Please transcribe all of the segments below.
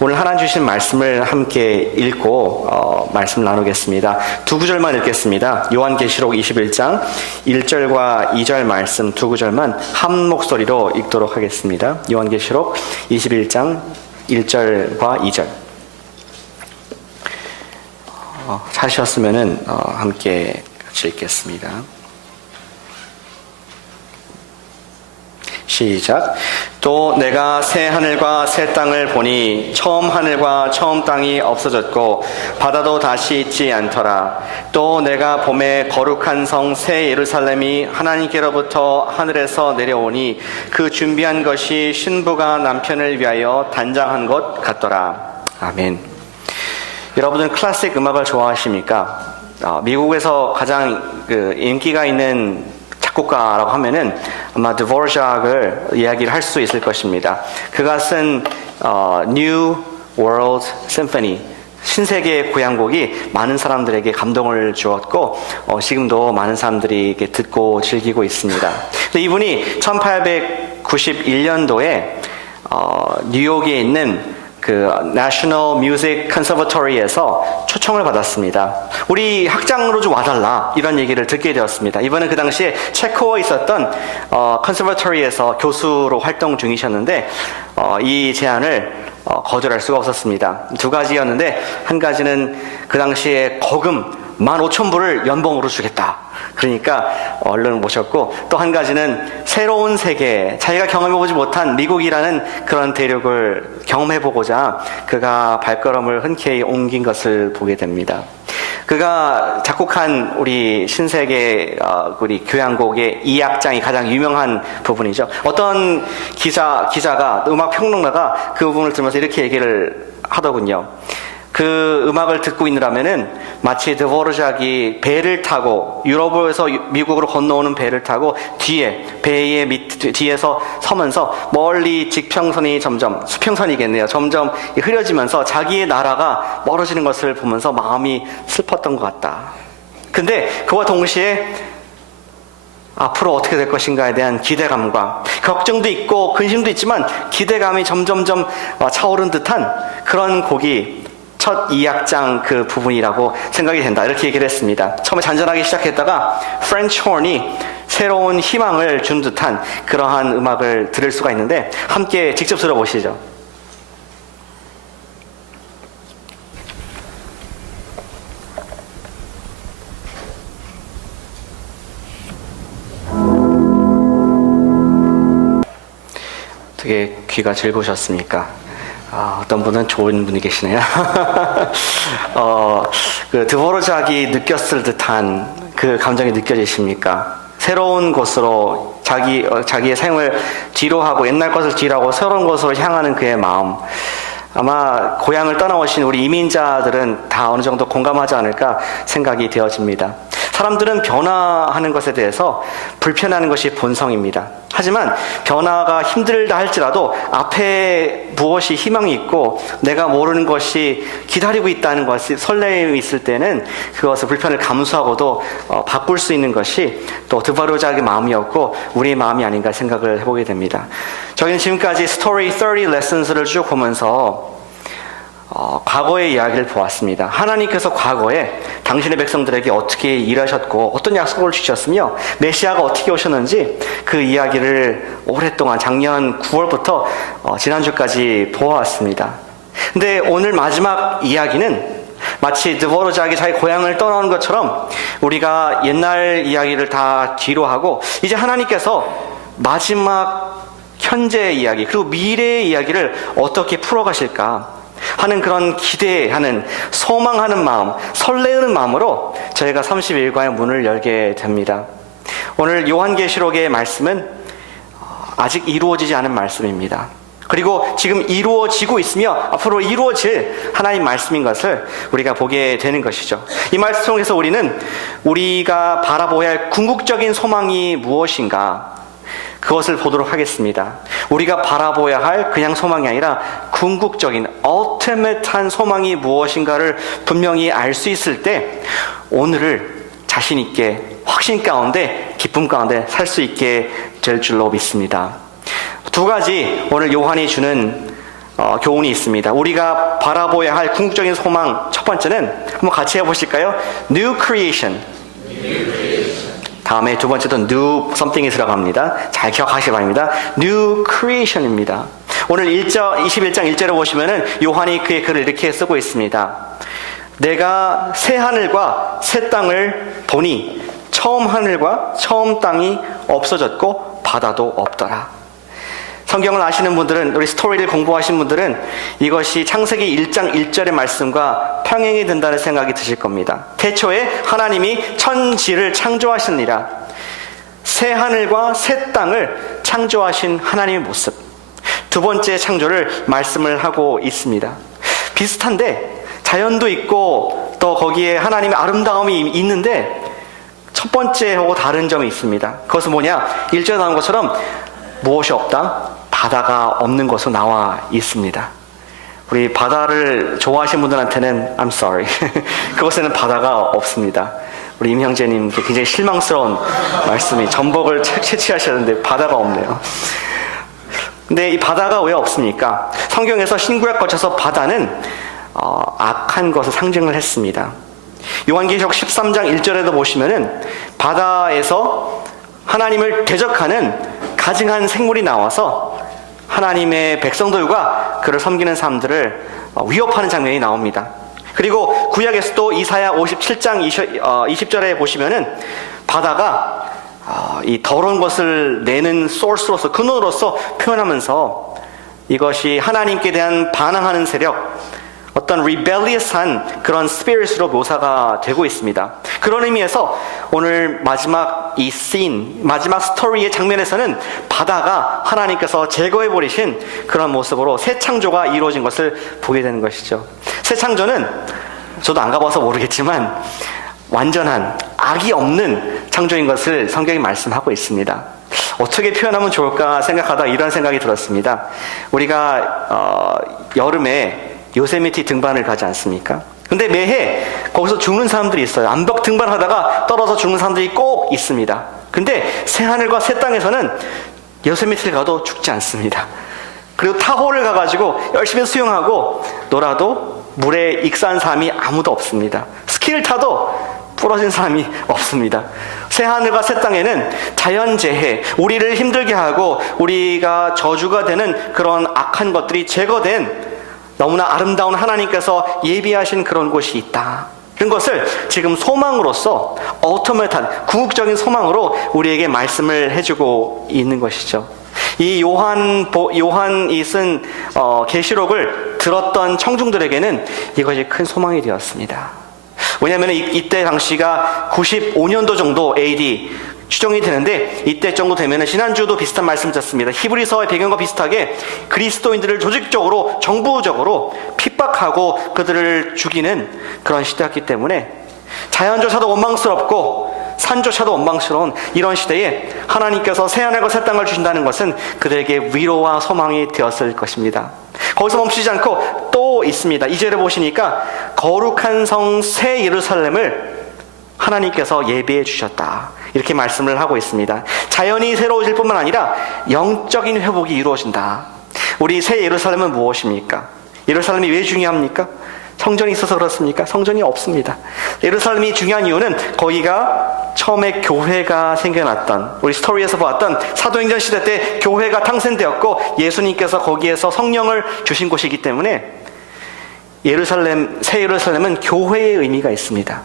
오늘 하나님 주신 말씀을 함께 읽고 말씀 나누겠습니다. 두 구절만 읽겠습니다. 요한계시록 21장 1절과 2절 말씀 두 구절만 한 목소리로 읽도록 하겠습니다. 요한계시록 21장 1절과 2절. 찾으셨으면 함께 같이 읽겠습니다. 시작. 또 내가 새 하늘과 새 땅을 보니 처음 하늘과 처음 땅이 없어졌고 바다도 다시 있지 않더라. 또 내가 봄에 거룩한 성 새 예루살렘이 하나님께로부터 하늘에서 내려오니 그 준비한 것이 신부가 남편을 위하여 단장한 것 같더라. 아멘. 여러분은 클래식 음악을 좋아하십니까? 미국에서 가장 인기가 있는 작곡가라고 하면은 아마 드보르작을 이야기를 할 수 있을 것입니다. 그가 쓴 New World Symphony, 신세계의 고향곡이 많은 사람들에게 감동을 주었고 지금도 많은 사람들이 듣고 즐기고 있습니다. 근데 이분이 1891년도에 뉴욕에 있는 그 National Music Conservatory에서 초청을 받았습니다. 우리 학장으로 좀 와달라 이런 얘기를 듣게 되었습니다. 이번에 그 당시에 체코에 있었던 컨서버터리에서 교수로 활동 중이셨는데 이 제안을 거절할 수가 없었습니다. 두 가지였는데 한 가지는 그 당시에 거금 15,000불을 연봉으로 주겠다. 그러니까 얼른 모셨고 또 한 가지는 새로운 세계, 자기가 경험해보지 못한 미국이라는 그런 대륙을 경험해보고자 그가 발걸음을 흔쾌히 옮긴 것을 보게 됩니다. 그가 작곡한 우리 신세계 우리 교향곡의 2악장이 가장 유명한 부분이죠. 어떤 기자가 음악 평론가가 그 부분을 들으면서 이렇게 얘기를 하더군요. 그 음악을 듣고 있느라면은 마치 드보르작이 배를 타고 유럽에서 미국으로 건너오는 배를 타고 배의 뒤에서 서면서 멀리 직평선이 점점 수평선이겠네요. 점점 흐려지면서 자기의 나라가 멀어지는 것을 보면서 마음이 슬펐던 것 같다. 근데 그와 동시에 앞으로 어떻게 될 것인가에 대한 기대감과 걱정도 있고 근심도 있지만 기대감이 점점점 차오른 듯한 그런 곡이 첫 2악장 그 부분이라고 생각이 된다. 이렇게 얘기를 했습니다. 처음에 잔잔하게 시작했다가 프렌치 호른이 새로운 희망을 준 듯한 그러한 음악을 들을 수가 있는데 함께 직접 들어보시죠. 되게 귀가 즐거우셨습니까? 어떤 분은 좋은 분이 계시네요. 그 드보르작이 느꼈을 듯한 그 감정이 느껴지십니까? 새로운 곳으로 자기의 생을 뒤로 하고 옛날 것을 뒤로 하고 새로운 곳으로 향하는 그의 마음. 아마 고향을 떠나오신 우리 이민자들은 다 어느 정도 공감하지 않을까 생각이 되어집니다. 사람들은 변화하는 것에 대해서 불편해하는 것이 본성입니다. 하지만 변화가 힘들다 할지라도 앞에 무엇이 희망이 있고 내가 모르는 것이 기다리고 있다는 것이 설렘이 있을 때는 그것을 불편을 감수하고도 바꿀 수 있는 것이 또 드보르작의 마음이었고 우리의 마음이 아닌가 생각을 해보게 됩니다. 저희는 지금까지 스토리 30 레슨스를 쭉 보면서 과거의 이야기를 보았습니다. 하나님께서 과거에 당신의 백성들에게 어떻게 일하셨고 어떤 약속을 주셨으며 메시아가 어떻게 오셨는지 그 이야기를 오랫동안 작년 9월부터 지난주까지 보아왔습니다. 근데 오늘 마지막 이야기는 마치 드보르작이 자기 고향을 떠나는 것처럼 우리가 옛날 이야기를 다 뒤로 하고 이제 하나님께서 마지막 현재의 이야기 그리고 미래의 이야기를 어떻게 풀어가실까 하는 그런 기대하는 소망하는 마음, 설레는 마음으로 저희가 31과의 문을 열게 됩니다. 오늘 요한계시록의 말씀은 아직 이루어지지 않은 말씀입니다. 그리고 지금 이루어지고 있으며 앞으로 이루어질 하나님 말씀인 것을 우리가 보게 되는 것이죠. 이 말씀 통해서 우리는 우리가 바라보아야 할 궁극적인 소망이 무엇인가 그것을 보도록 하겠습니다. 우리가 바라보아야 할 그냥 소망이 아니라 궁극적인 ultimate한 소망이 무엇인가를 분명히 알 수 있을 때 오늘을 자신 있게 확신 가운데 기쁨 가운데 살 수 있게 될 줄로 믿습니다. 두 가지 오늘 요한이 주는 교훈이 있습니다. 우리가 바라보아야 할 궁극적인 소망 첫 번째는 한번 같이 해보실까요? New creation. 다음에 두 번째도 new something이 들어갑니다. 잘 기억하시기 바랍니다. New creation입니다. 오늘 21장 1절에 보시면은 요한이 그의 글을 이렇게 쓰고 있습니다. 내가 새 하늘과 새 땅을 보니 처음 하늘과 처음 땅이 없어졌고 바다도 없더라. 성경을 아시는 분들은, 우리 스토리를 공부하신 분들은 이것이 창세기 1장 1절의 말씀과 평행이 된다는 생각이 드실 겁니다. 태초에 하나님이 천지를 창조하시니라. 새 하늘과 새 땅을 창조하신 하나님의 모습. 두 번째 창조를 말씀을 하고 있습니다. 비슷한데 자연도 있고 또 거기에 하나님의 아름다움이 있는데 첫 번째하고 다른 점이 있습니다. 그것은 뭐냐? 1절에 나온 것처럼 무엇이 없다? 바다가 없는 것으로 나와 있습니다. 우리 바다를 좋아하시는 분들한테는 I'm sorry. 그곳에는 바다가 없습니다. 우리 임 형제님 굉장히 실망스러운 말씀이, 전복을 채취하셨는데 바다가 없네요. 근데 이 바다가 왜 없습니까? 성경에서 신구약 거쳐서 바다는 악한 것을 상징을 했습니다. 요한계시록 13장 1절에도 보시면은 바다에서 하나님을 대적하는 가증한 생물이 나와서 하나님의 백성들과 그를 섬기는 사람들을 위협하는 장면이 나옵니다. 그리고 구약에서도 이사야 57장 20절에 보시면은 바다가 이 더러운 것을 내는 소스로서, 근원으로서 표현하면서 이것이 하나님께 대한 반항하는 세력, 어떤 rebellious한 그런 스피릿으로 묘사가 되고 있습니다. 그런 의미에서 오늘 마지막 이 씬, 마지막 스토리의 장면에서는 바다가 하나님께서 제거해버리신 그런 모습으로 새 창조가 이루어진 것을 보게 되는 것이죠. 새 창조는 저도 안 가봐서 모르겠지만 완전한 악이 없는 창조인 것을 성경이 말씀하고 있습니다. 어떻게 표현하면 좋을까 생각하다 이런 생각이 들었습니다. 우리가 여름에 요세미티 등반을 가지 않습니까? 근데 매해 거기서 죽는 사람들이 있어요. 암벽 등반하다가 떨어져 죽는 사람들이 꼭 있습니다. 근데 새 하늘과 새 땅에서는 요세미티를 가도 죽지 않습니다. 그리고 타호를 가가지고 열심히 수영하고 놀아도 물에 익사한 사람이 아무도 없습니다. 스키를 타도 부러진 사람이 없습니다. 새 하늘과 새 땅에는 자연재해, 우리를 힘들게 하고 우리가 저주가 되는 그런 악한 것들이 제거된 너무나 아름다운 하나님께서 예비하신 그런 곳이 있다. 이런 것을 지금 소망으로서 어토매탄 궁극적인 소망으로 우리에게 말씀을 해주고 있는 것이죠. 이 요한이 쓴 계시록을 들었던 청중들에게는 이것이 큰 소망이 되었습니다. 왜냐하면 이때 당시가 95년도 정도 AD 추정이 되는데, 이때 정도 되면 지난주도 비슷한 말씀 드렸습니다. 히브리서의 배경과 비슷하게 그리스도인들을 조직적으로, 정부적으로 핍박하고 그들을 죽이는 그런 시대였기 때문에 자연조차도 원망스럽고 산조차도 원망스러운 이런 시대에 하나님께서 새하늘과 새 땅을 주신다는 것은 그들에게 위로와 소망이 되었을 것입니다. 거기서 멈추지 않고 또 있습니다. 2절에 보시니까 거룩한 성 새 예루살렘을 하나님께서 예비해 주셨다, 이렇게 말씀을 하고 있습니다. 자연이 새로워질 뿐만 아니라 영적인 회복이 이루어진다. 우리 새 예루살렘은 무엇입니까? 예루살렘이 왜 중요합니까? 성전이 있어서 그렇습니까? 성전이 없습니다. 예루살렘이 중요한 이유는 거기가 처음에 교회가 생겨났던, 우리 스토리에서 보았던 사도행전 시대 때 교회가 탄생되었고 예수님께서 거기에서 성령을 주신 곳이기 때문에 새 예루살렘은 교회의 의미가 있습니다.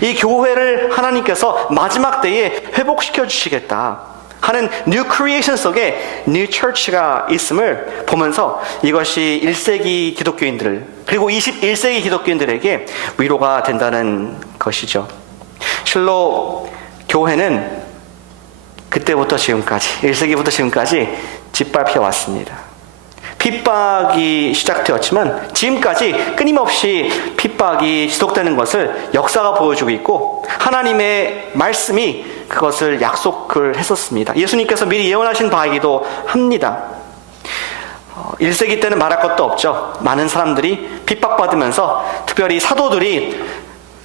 이 교회를 하나님께서 마지막 때에 회복시켜 주시겠다 하는 뉴 크리에이션 속에 뉴 처치가 있음을 보면서 이것이 1세기 기독교인들, 그리고 21세기 기독교인들에게 위로가 된다는 것이죠. 실로 교회는 그때부터 지금까지, 1세기부터 지금까지 짓밟혀 왔습니다. 핍박이 시작되었지만 지금까지 끊임없이 핍박이 지속되는 것을 역사가 보여주고 있고, 하나님의 말씀이 그것을 약속을 했었습니다. 예수님께서 미리 예언하신 바이기도 합니다. 1세기 때는 말할 것도 없죠. 많은 사람들이 핍박받으면서, 특별히 사도들이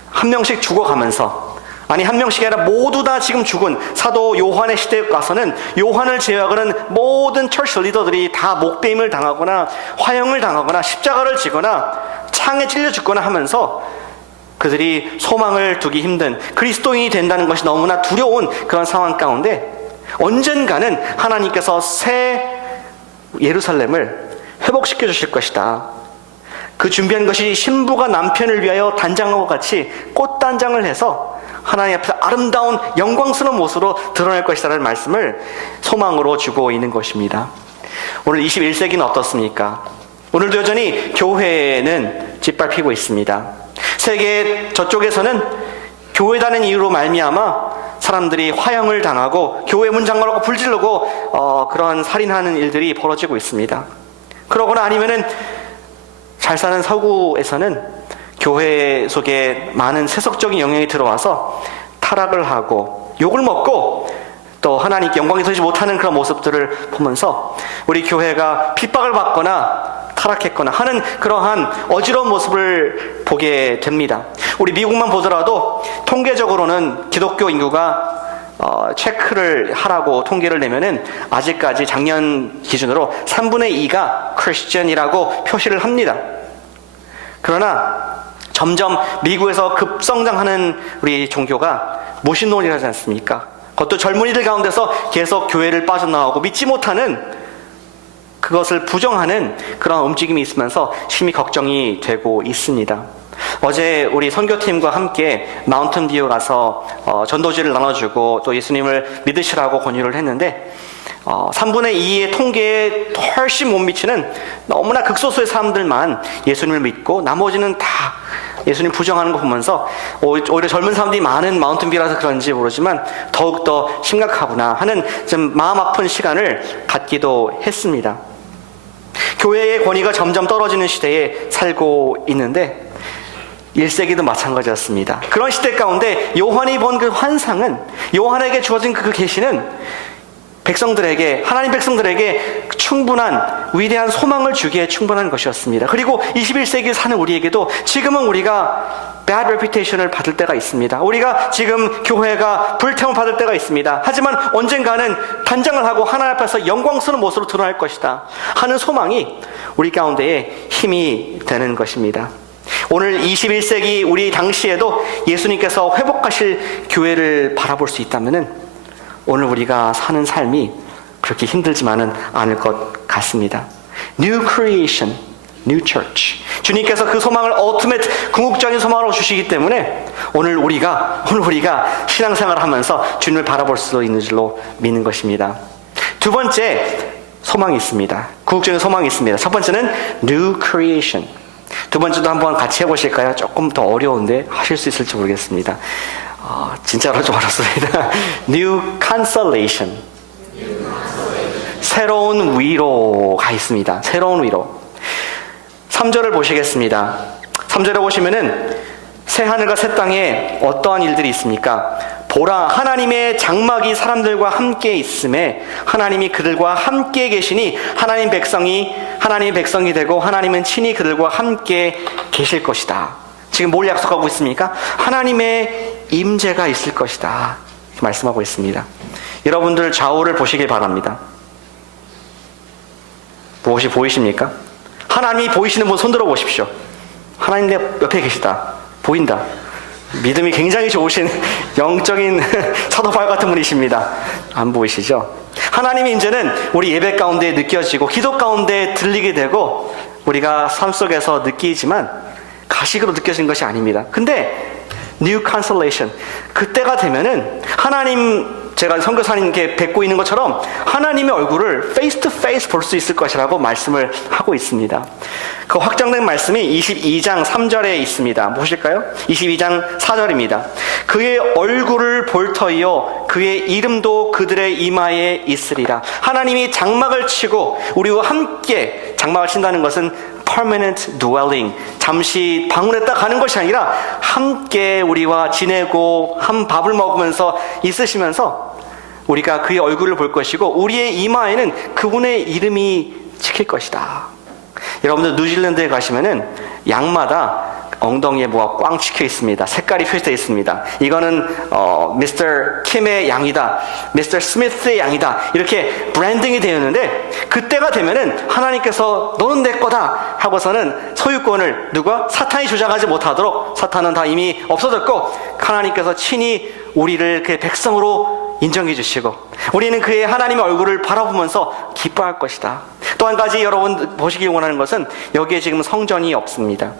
한 명씩 죽어가면서 아니, 한 명씩이 아니라 모두 다 지금 죽은 사도 요한의 시대에 가서는 요한을 제외하고는 모든 철시 리더들이 다 목베임을 당하거나 화형을 당하거나 십자가를 지거나 창에 찔려 죽거나 하면서 그들이 소망을 두기 힘든 그리스도인이 된다는 것이 너무나 두려운 그런 상황 가운데 언젠가는 하나님께서 새 예루살렘을 회복시켜 주실 것이다. 그 준비한 것이 신부가 남편을 위하여 단장과 같이 꽃단장을 해서 하나님 앞에서 아름다운 영광스러운 모습으로 드러날 것이라는 말씀을 소망으로 주고 있는 것입니다. 오늘 21세기는 어떻습니까? 오늘도 여전히 교회는 짓밟히고 있습니다. 세계 저쪽에서는 교회다는 이유로 말미암아 사람들이 화형을 당하고 교회 문 잠가놓고 불지르고 그런 살인하는 일들이 벌어지고 있습니다. 그러거나 아니면은 잘 사는 서구에서는 교회 속에 많은 세속적인 영향이 들어와서 타락을 하고 욕을 먹고 또 하나님께 영광이 되지 못하는 그런 모습들을 보면서 우리 교회가 핍박을 받거나 타락했거나 하는 그러한 어지러운 모습을 보게 됩니다. 우리 미국만 보더라도 통계적으로는 기독교 인구가 체크를 하라고 통계를 내면은 아직까지 작년 기준으로 3분의 2가 크리스천이라고 표시를 합니다. 그러나 점점 미국에서 급성장하는 우리 종교가 무신론이라지 않습니까? 그것도 젊은이들 가운데서 계속 교회를 빠져나오고 믿지 못하는 그것을 부정하는 그런 움직임이 있으면서 심히 걱정이 되고 있습니다. 어제 우리 선교팀과 함께 마운틴뷰 가서 전도지를 나눠주고 또 예수님을 믿으시라고 권유를 했는데 3분의 2의 통계에 훨씬 못 미치는 너무나 극소수의 사람들만 예수님을 믿고 나머지는 다 예수님 부정하는 거 보면서 오히려 젊은 사람들이 많은 마운틴뷰라서 그런지 모르지만 더욱더 심각하구나 하는 좀 마음 아픈 시간을 갖기도 했습니다. 교회의 권위가 점점 떨어지는 시대에 살고 있는데 1세기도 마찬가지였습니다. 그런 시대 가운데 요한이 본 그 환상은, 요한에게 주어진 그 계시는 백성들에게, 하나님 백성들에게 충분한 위대한 소망을 주기에 충분한 것이었습니다. 그리고 21세기에 사는 우리에게도 지금은 우리가 bad reputation을 받을 때가 있습니다. 우리가 지금 교회가 불태움을 받을 때가 있습니다. 하지만 언젠가는 단장을 하고 하나님 앞에서 영광스러운 모습으로 드러날 것이다 하는 소망이 우리 가운데에 힘이 되는 것입니다. 오늘 21세기 우리 당시에도 예수님께서 회복하실 교회를 바라볼 수 있다면은 오늘 우리가 사는 삶이 그렇게 힘들지만은 않을 것 같습니다. New creation, new church. 주님께서 그 소망을 ultimate 궁극적인 소망으로 주시기 때문에 오늘 우리가 신앙생활을 하면서 주님을 바라볼 수 있는 줄로 믿는 것입니다. 두 번째 소망이 있습니다. 궁극적인 소망이 있습니다. 첫 번째는 new creation. 두 번째도 한번 같이 해보실까요? 조금 더 어려운데 하실 수 있을지 모르겠습니다. 진짜로 좀 어렵습니다. New consolation. 새로운 위로가 있습니다. 새로운 위로. 3절을 보시겠습니다. 3절에 보시면은 새 하늘과 새 땅에 어떠한 일들이 있습니까? 보라, 하나님의 장막이 사람들과 함께 있음에 하나님이 그들과 함께 계시니 하나님의 백성이 되고 하나님은 친히 그들과 함께 계실 것이다. 지금 뭘 약속하고 있습니까? 하나님의 임재가 있을 것이다 말씀하고 있습니다. 여러분들 좌우를 보시길 바랍니다. 무엇이 보이십니까? 하나님이 보이시는 분 손들어 보십시오. 하나님 내 옆에 계시다. 보인다. 믿음이 굉장히 좋으신 영적인 사도 바울 같은 분이십니다. 안 보이시죠? 하나님의 임재는 우리 예배 가운데 느껴지고 기도 가운데 들리게 되고 우리가 삶 속에서 느끼지만 가식으로 느껴지는 것이 아닙니다. 근데 New consolation, 그때가 되면은 제가 선교사님께 뵙고 있는 것처럼 하나님의 얼굴을 face to face 볼 수 있을 것이라고 말씀을 하고 있습니다. 그 확정된 말씀이 22장 3절에 있습니다. 보실까요? 22장 4절입니다. 그의 얼굴을 볼 터이요 그의 이름도 그들의 이마에 있으리라. 하나님이 장막을 치고 우리와 함께, 장막을 친다는 것은 permanent dwelling, 잠시 방문했다 가는 것이 아니라 함께 우리와 지내고 한 밥을 먹으면서 있으시면서 우리가 그의 얼굴을 볼 것이고 우리의 이마에는 그분의 이름이 찍힐 것이다. 여러분들 뉴질랜드에 가시면은 양마다 엉덩이에 뭐가 꽝 찍혀 있습니다. 색깔이 표시되어 있습니다. 이거는 미스터 킴의 양이다, 미스터 스미스의 양이다, 이렇게 브랜딩이 되어 있는데, 그때가 되면은 하나님께서 너는 내 거다 하고서는 소유권을 누가? 사탄이 조작하지 못하도록, 사탄은 다 이미 없어졌고 하나님께서 친히 우리를 그의 백성으로 인정해 주시고 우리는 그의 하나님의 얼굴을 바라보면서 기뻐할 것이다. 또 한 가지 여러분 보시기 원하는 것은, 여기에 지금 성전이 없습니다.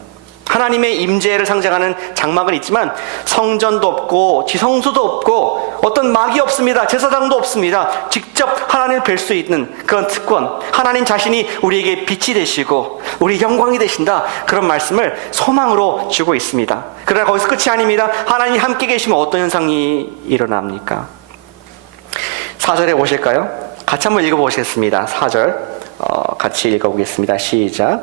하나님의 임재를 상징하는 장막은 있지만 성전도 없고 지성소도 없고 어떤 막이 없습니다. 제사장도 없습니다. 직접 하나님을 뵐 수 있는 그런 특권, 하나님 자신이 우리에게 빛이 되시고 우리 영광이 되신다, 그런 말씀을 소망으로 주고 있습니다. 그러나 거기서 끝이 아닙니다. 하나님이 함께 계시면 어떤 현상이 일어납니까? 4절에 보실까요? 같이 한번 읽어보시겠습니다. 4절 같이 읽어보겠습니다. 시작.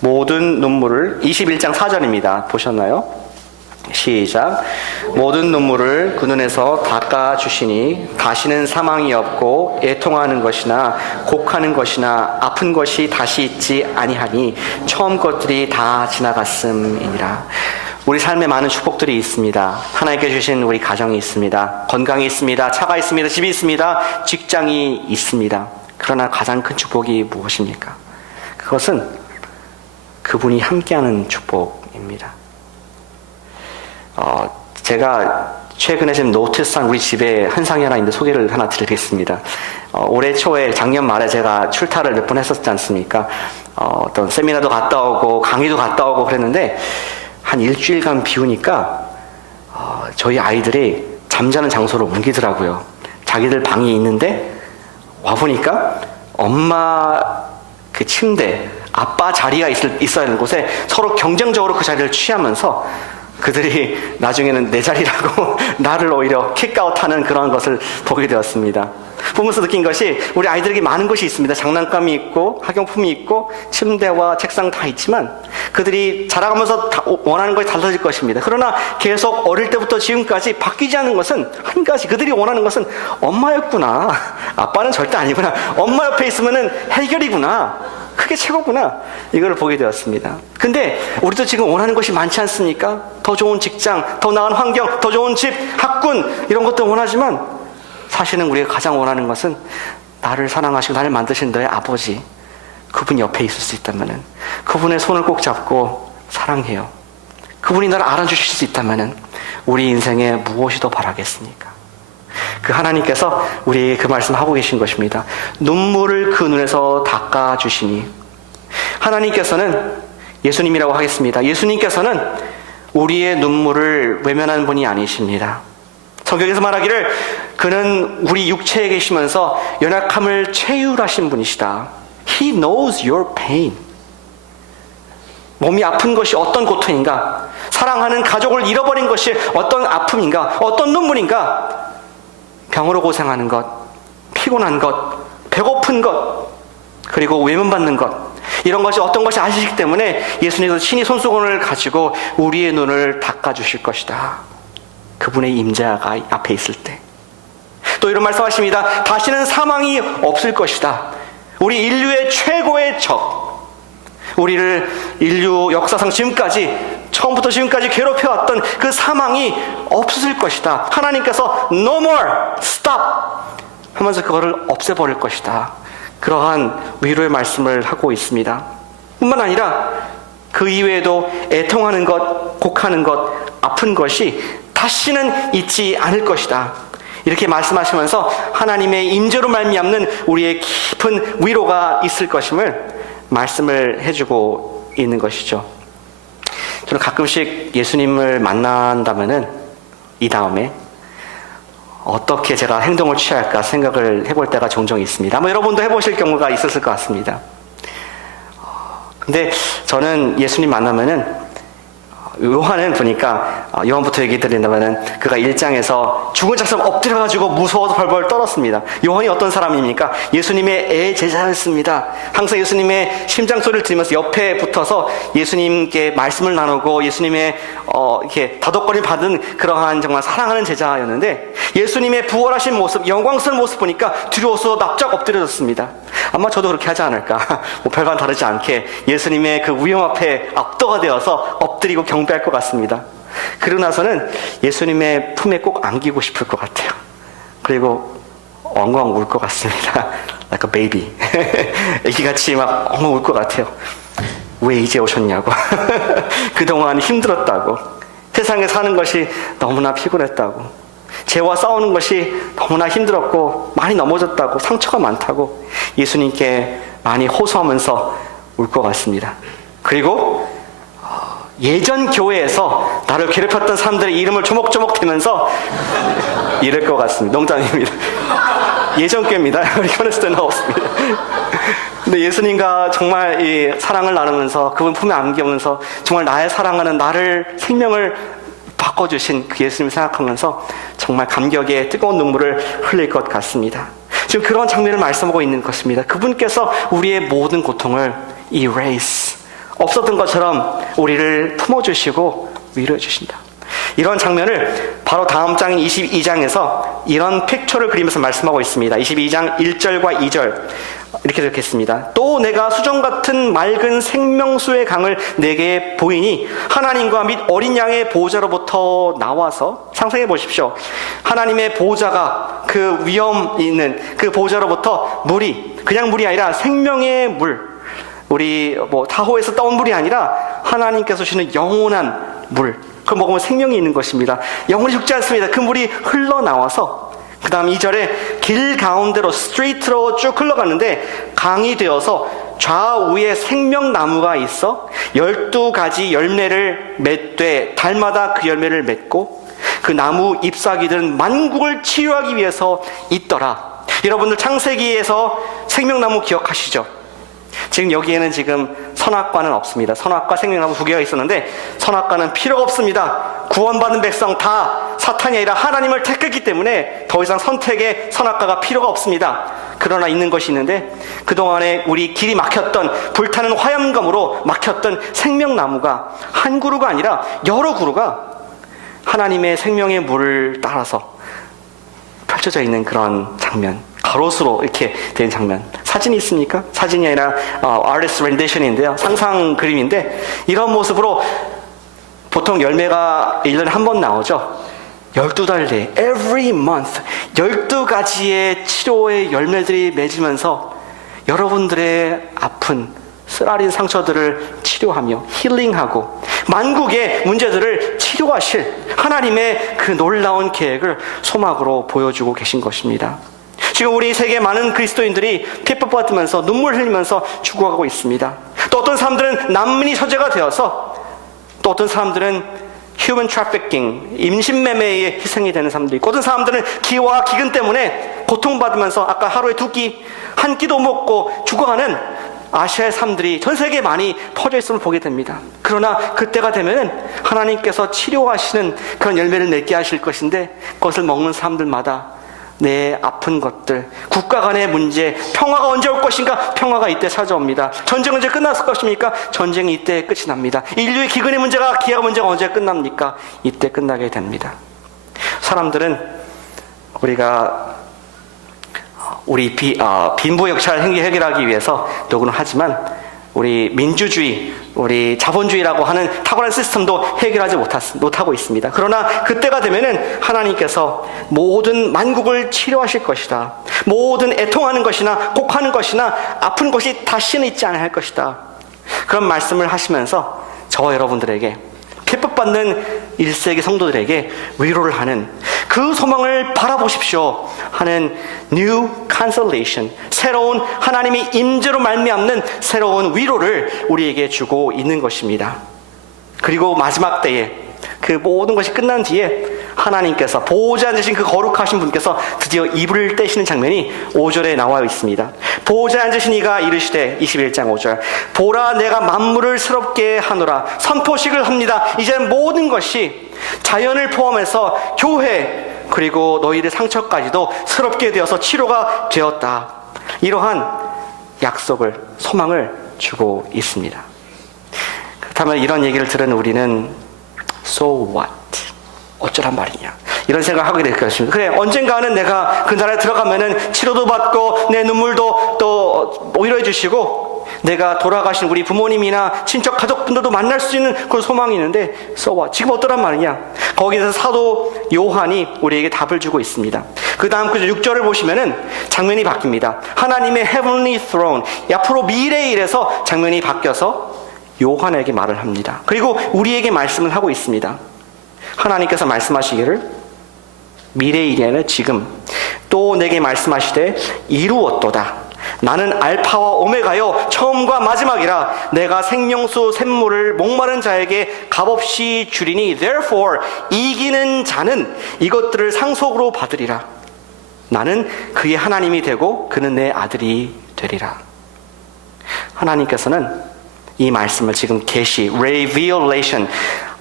모든 눈물을, 21장 4절입니다. 보셨나요? 시작. 모든 눈물을 그 눈에서 닦아주시니 다시는 사망이 없고 애통하는 것이나 곡하는 것이나 아픈 것이 다시 있지 아니하니 처음 것들이 다 지나갔음이니라. 우리 삶에 많은 축복들이 있습니다. 하나님께 주신 우리 가정이 있습니다. 건강이 있습니다. 차가 있습니다. 집이 있습니다. 직장이 있습니다. 그러나 가장 큰 축복이 무엇입니까? 그것은 그분이 함께하는 축복입니다. 제가 최근에 지금 노티스한 우리 집에 현상이 하나 있는데 소개를 하나 드리겠습니다. 올해 초에, 작년 말에 제가 출타를 몇 번 했었지 않습니까? 어떤 세미나도 갔다 오고 강의도 갔다 오고 그랬는데 한 일주일간 비우니까 저희 아이들이 잠자는 장소를 옮기더라고요. 자기들 방이 있는데 와보니까 엄마 그 침대, 아빠 자리가 있어야 하는 곳에 서로 경쟁적으로 그 자리를 취하면서 그들이 나중에는 내 자리라고 나를 오히려 킥아웃하는 그런 것을 보게 되었습니다. 보면서 느낀 것이, 우리 아이들에게 많은 것이 있습니다. 장난감이 있고 학용품이 있고 침대와 책상 다 있지만 그들이 자라가면서 원하는 것이 달라질 것입니다. 그러나 계속 어릴 때부터 지금까지 바뀌지 않는 것은 한 가지, 그들이 원하는 것은 엄마였구나, 아빠는 절대 아니구나, 엄마 옆에 있으면은 해결이구나, 그게 최고구나, 이걸 보게 되었습니다. 근데 우리도 지금 원하는 것이 많지 않습니까? 더 좋은 직장, 더 나은 환경, 더 좋은 집, 학군, 이런 것도 원하지만 사실은 우리가 가장 원하는 것은 나를 사랑하시고 나를 만드신 너의 아버지, 그분이 옆에 있을 수 있다면, 그분의 손을 꼭 잡고 사랑해요, 그분이 나를 알아주실 수 있다면 우리 인생에 무엇이 더 바라겠습니까? 그 하나님께서 우리에게 그 말씀하고 계신 것입니다. 눈물을 그 눈에서 닦아주시니, 하나님께서는, 예수님이라고 하겠습니다. 예수님께서는 우리의 눈물을 외면한 분이 아니십니다. 성경에서 말하기를 그는 우리 육체에 계시면서 연약함을 체휼하신 분이시다. He knows your pain. 몸이 아픈 것이 어떤 고통인가, 사랑하는 가족을 잃어버린 것이 어떤 아픔인가, 어떤 눈물인가, 병으로 고생하는 것, 피곤한 것, 배고픈 것, 그리고 외면받는 것, 이런 것이 어떤 것이 아시기 때문에 예수님께서 친히 손수건을 가지고 우리의 눈을 닦아주실 것이다. 그분의 임재가 앞에 있을 때. 또 이런 말씀하십니다. 다시는 사망이 없을 것이다. 우리 인류의 최고의 적, 우리를 인류 역사상 지금까지, 처음부터 지금까지 괴롭혀왔던 그 사망이 없을 것이다. 하나님께서 no more, stop 하면서 그거를 없애버릴 것이다. 그러한 위로의 말씀을 하고 있습니다. 뿐만 아니라 그 이외에도 애통하는 것, 곡하는 것, 아픈 것이 다시는 있지 않을 것이다. 이렇게 말씀하시면서 하나님의 임재로 말미암는 우리의 깊은 위로가 있을 것임을 말씀을 해주고 있는 것이죠. 저는 가끔씩 예수님을 만난다면은 이 다음에 어떻게 제가 행동을 취할까 생각을 해볼 때가 종종 있습니다. 아마 여러분도 해보실 경우가 있었을 것 같습니다. 근데 저는 예수님 만나면은, 요한은 보니까, 요한부터 얘기 드린다면은 그가 1장에서 죽은 자처럼 엎드려가지고 무서워서 벌벌 떨었습니다. 요한이 어떤 사람입니까? 예수님의 애 제자였습니다. 항상 예수님의 심장 소리를 들으면서 옆에 붙어서 예수님께 말씀을 나누고 예수님의 이렇게 다독거림 받은 그러한 정말 사랑하는 제자였는데, 예수님의 부활하신 모습, 영광스러운 모습 보니까 두려워서 납작 엎드려졌습니다. 아마 저도 그렇게 하지 않을까. 뭐 별반 다르지 않게 예수님의 그 위험 앞에 압도가 되어서 엎드리고 경배할 것 같습니다. 그러고 나서는 예수님의 품에 꼭 안기고 싶을 것 같아요. 그리고 엉엉 울 것 같습니다. Like a baby. 애기같이 막 엉엉 울 것 같아요. 왜 이제 오셨냐고. 그동안 힘들었다고. 세상에 사는 것이 너무나 피곤했다고. 죄와 싸우는 것이 너무나 힘들었고 많이 넘어졌다고, 상처가 많다고 예수님께 많이 호소하면서 울 것 같습니다. 그리고 예전 교회에서 나를 괴롭혔던 사람들의 이름을 조목조목 대면서 이럴 것 같습니다. 농담입니다. 예전 교회입니다. 우리 현에서 때는 없습니다. 근데 예수님과 정말 이 사랑을 나누면서 그분 품에 안기면서 정말 나의 사랑하는 나를 생명을 바꿔주신 그 예수님을 생각하면서 정말 감격의 뜨거운 눈물을 흘릴 것 같습니다. 지금 그런 장면을 말씀하고 있는 것입니다. 그분께서 우리의 모든 고통을 erase, 없었던 것처럼 우리를 품어주시고 위로해 주신다. 이런 장면을 바로 다음 장인 22장에서 이런 픽처를 그리면서 말씀하고 있습니다. 22장 1절과 2절 이렇게 적혔습니다. 또 내가 수정 같은 맑은 생명수의 강을 내게 보이니 하나님과 및 어린 양의 보호자로부터 나와서, 상상해 보십시오. 하나님의 보호자가 그 위험 있는 그 보호자로부터 물이, 그냥 물이 아니라 생명의 물, 우리 타호에서 떠온 물이 아니라 하나님께서 주시는 영원한 물, 그걸 먹으면 생명이 있는 것입니다. 영원히 죽지 않습니다. 그 물이 흘러나와서 그 다음 2절에 길 가운데로 스트레이트로 쭉 흘러가는데 강이 되어서 좌우에 생명나무가 있어 12가지 열매를 맺되 달마다 그 열매를 맺고 그 나무 잎사귀들은 만국을 치유하기 위해서 있더라. 여러분들 창세기에서 생명나무 기억하시죠? 지금 여기에는 지금 선악과는 없습니다. 선악과 생명나무 두 개가 있었는데 선악과는 필요가 없습니다. 구원받은 백성 다 사탄이 아니라 하나님을 택했기 때문에 더 이상 선택의 선악과가 필요가 없습니다. 그러나 있는 것이 있는데 그동안에 우리 길이 막혔던, 불타는 화염검으로 막혔던 생명나무가 한 그루가 아니라 여러 그루가 하나님의 생명의 물을 따라서 펼쳐져 있는 그런 장면, 가로수로 이렇게 된 장면. 사진이 있습니까? 사진이 아니라 artist rendition인데요, 상상 그림인데 이런 모습으로 보통 열매가 1년에 한 번 나오죠. 12달 내에 every month 12가지의 치료의 열매들이 맺으면서 여러분들의 아픈 쓰라린 상처들을 치료하며 힐링하고 만국의 문제들을 치료하실 하나님의 그 놀라운 계획을 소망으로 보여주고 계신 것입니다. 지금 우리 세계 많은 그리스도인들이 핍박받으면서 눈물 흘리면서 죽어가고 있습니다. 또 어떤 사람들은 난민이 서재가 되어서, 또 어떤 사람들은 human trafficking, 임신매매에 희생이 되는 사람들이 있고, 어떤 사람들은 기와 기근 때문에 고통받으면서 아까 하루에 2끼, 한 끼도 먹고 죽어가는 아시아의 사람들이 전 세계에 많이 퍼져 있음을 보게 됩니다. 그러나 그때가 되면은 하나님께서 치료하시는 그런 열매를 맺게 하실 것인데 그것을 먹는 사람들마다 내 아픈 것들, 국가 간의 문제, 평화가 언제 올 것인가? 평화가 이때 찾아옵니다. 전쟁은 언제 끝났을 것입니까? 전쟁이 이때 끝이 납니다. 인류의 기근의 문제가, 기아가 문제가 언제 끝납니까? 이때 끝나게 됩니다. 사람들은 우리 빈부격차를 해결하기 위해서 노력은 하지만 우리 민주주의, 우리 자본주의라고 하는 탁월한 시스템도 해결하지 못하고 있습니다. 그러나 그때가 되면은 하나님께서 모든 만국을 치료하실 것이다. 모든 애통하는 것이나 곡하는 것이나 아픈 것이 다시는 있지 않을 것이다. 그런 말씀을 하시면서 저와 여러분들에게, 핍박받는 1세기 성도들에게 위로를 하는, 그 소망을 바라보십시오 하는 New Consolation, 새로운 하나님의 임재로 말미암는 새로운 위로를 우리에게 주고 있는 것입니다. 그리고 마지막 때에 그 모든 것이 끝난 뒤에 하나님께서, 보호자 앉으신 그 거룩하신 분께서 드디어 이불을 떼시는 장면이 5절에 나와 있습니다. 보호자 앉으신 이가 이르시되, 21장 5절, 보라 내가 만물을 새롭게 하노라. 선포식을 합니다. 이제 모든 것이 자연을 포함해서 교회 그리고 너희의 상처까지도 새롭게 되어서 치료가 되었다. 이러한 약속을, 소망을 주고 있습니다. 그렇다면 이런 얘기를 들은 우리는 So what? 어쩌란 말이냐? 이런 생각을 하게 될 것입니다. 그래, 언젠가는 내가 그 나라에 들어가면은 치료도 받고 내 눈물도 또 위로해 주시고 내가 돌아가신 우리 부모님이나 친척 가족분들도 만날 수 있는 그런 소망이 있는데 지금 어떠란 말이냐? 거기에서 사도 요한이 우리에게 답을 주고 있습니다. 그 다음 6절을 보시면은 장면이 바뀝니다. 하나님의 heavenly throne, 앞으로 미래의 일에서 장면이 바뀌어서 요한에게 말을 합니다. 그리고 우리에게 말씀을 하고 있습니다. 하나님께서 말씀하시기를 미래의 일에는 지금 또 내게 말씀하시되 이루었도다. 나는 알파와 오메가요 처음과 마지막이라. 내가 생명수 샘물을 목마른 자에게 값없이 주리니 therefore 이기는 자는 이것들을 상속으로 받으리라. 나는 그의 하나님이 되고 그는 내 아들이 되리라. 하나님께서는 이 말씀을 지금 계시, revelation,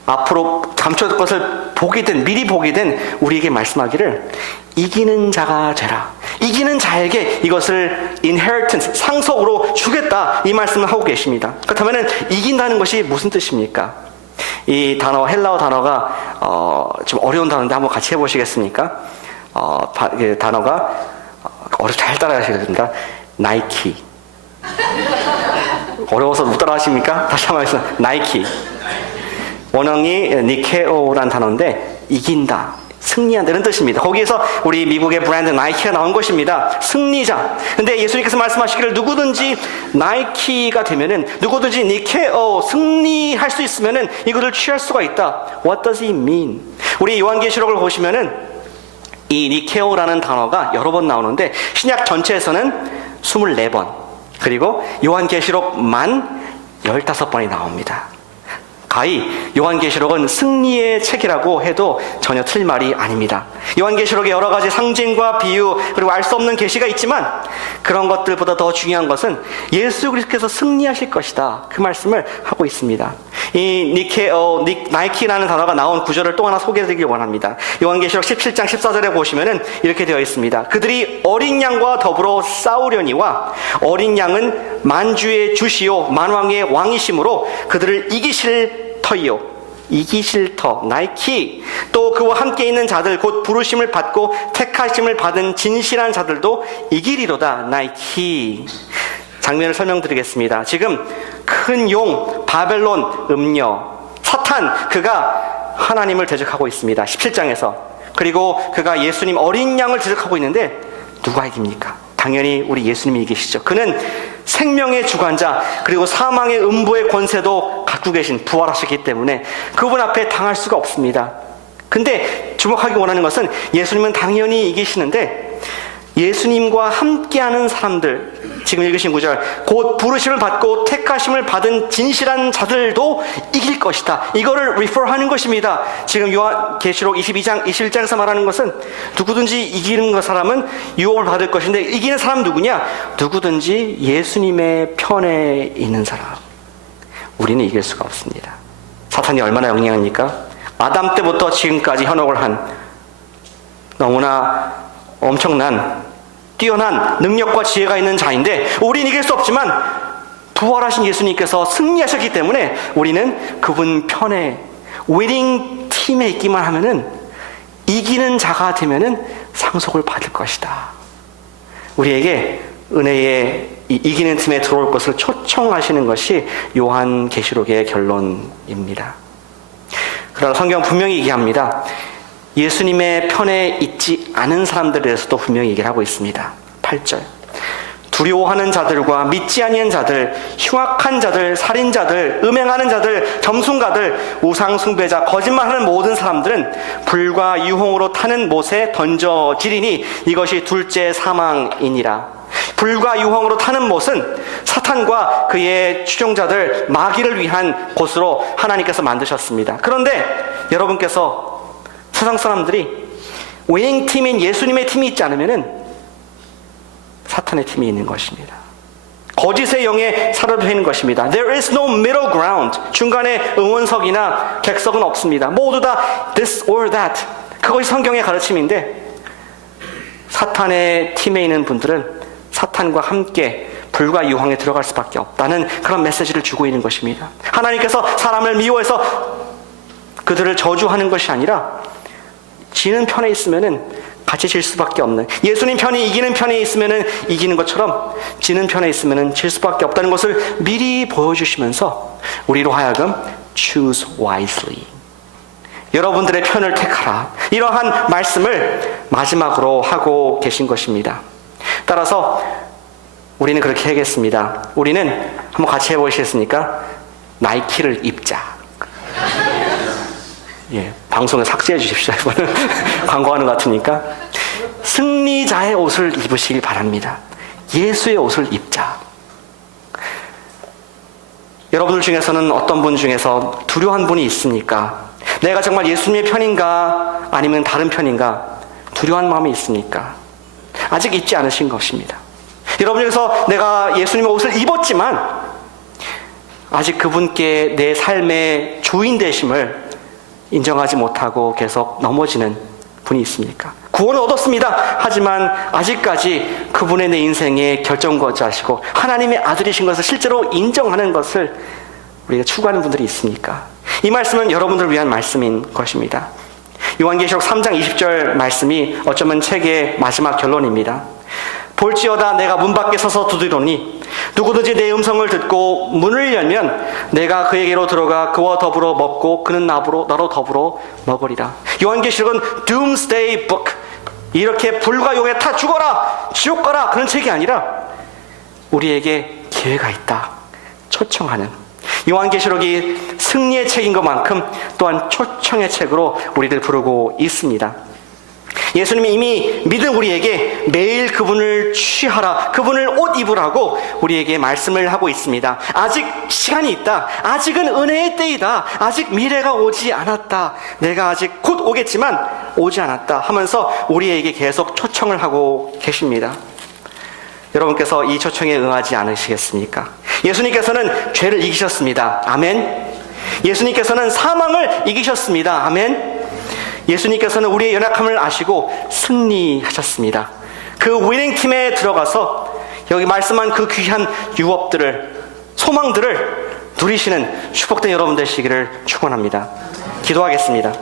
앞으로 감춰질 것을 미리 보게 된 우리에게 말씀하기를 이기는 자가 되라. 이기는 자에게 이것을 inheritance, 상속으로 주겠다. 이 말씀을 하고 계십니다. 그렇다면 이긴다는 것이 무슨 뜻입니까? 이 단어, 헬라어 단어가 좀 어려운 단어인데 한번 같이 해보시겠습니까? 단어가 잘 따라하셔야 됩니다. 나이키. 어려워서 못 따라하십니까? 다시 한번 하겠습니다. 나이키. 원어이 니케오라는 단어인데 이긴다, 승리한다 이런 뜻입니다. 거기에서 우리 미국의 브랜드 나이키가 나온 것입니다. 승리자. 근데 예수님께서 말씀하시기를 누구든지 나이키가 되면은, 누구든지 니케오 승리할 수 있으면은 이것을 취할 수가 있다. What does it mean? 우리 요한계시록을 보시면은 이 니케오라는 단어가 여러 번 나오는데 신약 전체에서는 24번, 그리고 요한계시록만 15번이 나옵니다. 가히 요한계시록은 승리의 책이라고 해도 전혀 틀린 말이 아닙니다. 요한계시록에 여러 가지 상징과 비유 그리고 알 수 없는 계시가 있지만 그런 것들보다 더 중요한 것은 예수 그리스도께서 승리하실 것이다. 그 말씀을 하고 있습니다. 이 나이키라는 단어가 나온 구절을 또 하나 소개해드리길 원합니다. 요한계시록 17장 14절에 보시면은 이렇게 되어 있습니다. 그들이 어린 양과 더불어 싸우려니와 어린 양은 만주의 주시요 만왕의 왕이심으로 그들을 이기실 터이요, 이기실 터, 나이키. 또 그와 함께 있는 자들 곧 부르심을 받고 택하심을 받은 진실한 자들도 이기리로다. 나이키. 장면을 설명드리겠습니다. 지금 큰 용 바벨론 음녀 사탄, 그가 하나님을 대적하고 있습니다. 17장에서. 그리고 그가 예수님 어린 양을 대적하고 있는데 누가 이깁니까? 당연히 우리 예수님이 이기시죠. 그는 생명의 주관자, 그리고 사망의 음부의 권세도 갖고 계신, 부활하셨기 때문에 그분 앞에 당할 수가 없습니다. 근데 주목하기 원하는 것은 예수님은 당연히 이기시는데 예수님과 함께하는 사람들, 지금 읽으신 구절, 곧 부르심을 받고 택하심을 받은 진실한 자들도 이길 것이다. 이거를 refer하는 것입니다. 지금 요한계시록 22장 21장에서 말하는 것은 누구든지 이기는 사람은 유업을 받을 것인데 이기는 사람 누구냐? 누구든지 예수님의 편에 있는 사람. 우리는 이길 수가 없습니다. 사탄이 얼마나 영리합니까? 아담 때부터 지금까지 현혹을 한 너무나 엄청난 뛰어난 능력과 지혜가 있는 자인데 우리는 이길 수 없지만 부활하신 예수님께서 승리하셨기 때문에 우리는 그분 편에 위닝 팀에 있기만 하면은, 이기는 자가 되면은 상속을 받을 것이다. 우리에게 은혜의 이기는 팀에 들어올 것을 초청하시는 것이 요한계시록의 결론입니다. 그러나 성경 분명히 얘기합니다. 예수님의 편에 있지 않은 사람들에 대해서도 분명히 얘기를 하고 있습니다. 8절. 두려워하는 자들과 믿지 아니한 자들, 흉악한 자들, 살인자들, 음행하는 자들, 점순가들, 우상숭배자, 거짓말하는 모든 사람들은 불과 유홍으로 타는 못에 던져지리니 이것이 둘째 사망이니라. 불과 유황으로 타는 못은 사탄과 그의 추종자들, 마귀를 위한 곳으로 하나님께서 만드셨습니다. 그런데 여러분께서, 세상 사람들이 웨잉 팀인 예수님의 팀이 있지 않으면은 사탄의 팀이 있는 것입니다. 거짓의 영에 사로잡히는 것입니다. There is no middle ground. 중간에 응원석이나 객석은 없습니다. 모두 다 this or that. 그것이 성경의 가르침인데 사탄의 팀에 있는 분들은 사탄과 함께 불과 유황에 들어갈 수밖에 없다는 그런 메시지를 주고 있는 것입니다. 하나님께서 사람을 미워해서 그들을 저주하는 것이 아니라 지는 편에 있으면은 같이 질 수밖에 없는, 예수님 편이 이기는 편에 있으면은 이기는 것처럼 지는 편에 있으면은 질 수밖에 없다는 것을 미리 보여주시면서 우리로 하여금 choose wisely, 여러분들의 편을 택하라, 이러한 말씀을 마지막으로 하고 계신 것입니다. 따라서 우리는 그렇게 하겠습니다. 우리는 한번 같이 해보시겠습니까? 나이키를 입자. 예, 방송에 삭제해 주십시오. 이거는 광고하는 것 같으니까. 승리자의 옷을 입으시길 바랍니다. 예수의 옷을 입자. 여러분들 중에서는 어떤 분 중에서 두려운 분이 있습니까? 내가 정말 예수님의 편인가 아니면 다른 편인가 두려운 마음이 있습니까? 아직 잊지 않으신 것입니다. 여러분 중에서 내가 예수님의 옷을 입었지만 아직 그분께 내 삶의 주인 되심을 인정하지 못하고 계속 넘어지는 분이 있습니까? 구원을 얻었습니다. 하지만 아직까지 그분의 내 인생의 결정거자시고 하나님의 아들이신 것을 실제로 인정하는 것을 우리가 추구하는 분들이 있습니까? 이 말씀은 여러분들을 위한 말씀인 것입니다. 요한계시록 3장 20절 말씀이 어쩌면 책의 마지막 결론입니다. 볼지어다 내가 문 밖에 서서 두드리노니 누구든지 내 음성을 듣고 문을 열면 내가 그에게로 들어가 그와 더불어 먹고 그는 나로 더불어 먹으리라. 요한계시록은 Doomsday Book, 이렇게 불과 용에 타 죽어라, 지옥 가라, 그런 책이 아니라 우리에게 기회가 있다 초청하는, 요한계시록이 승리의 책인 것만큼 또한 초청의 책으로 우리를 부르고 있습니다. 예수님이 이미 믿은 우리에게 매일 그분을 취하라, 그분을 옷 입으라고 우리에게 말씀을 하고 있습니다. 아직 시간이 있다, 아직은 은혜의 때이다, 아직 미래가 오지 않았다, 내가 아직 곧 오겠지만 오지 않았다 하면서 우리에게 계속 초청을 하고 계십니다. 여러분께서 이 초청에 응하지 않으시겠습니까? 예수님께서는 죄를 이기셨습니다. 아멘. 예수님께서는 사망을 이기셨습니다. 아멘. 예수님께서는 우리의 연약함을 아시고 승리하셨습니다. 그 위닝팀에 들어가서 여기 말씀한 그 귀한 유업들을, 소망들을 누리시는 축복된 여러분 되시기를 축원합니다. 기도하겠습니다.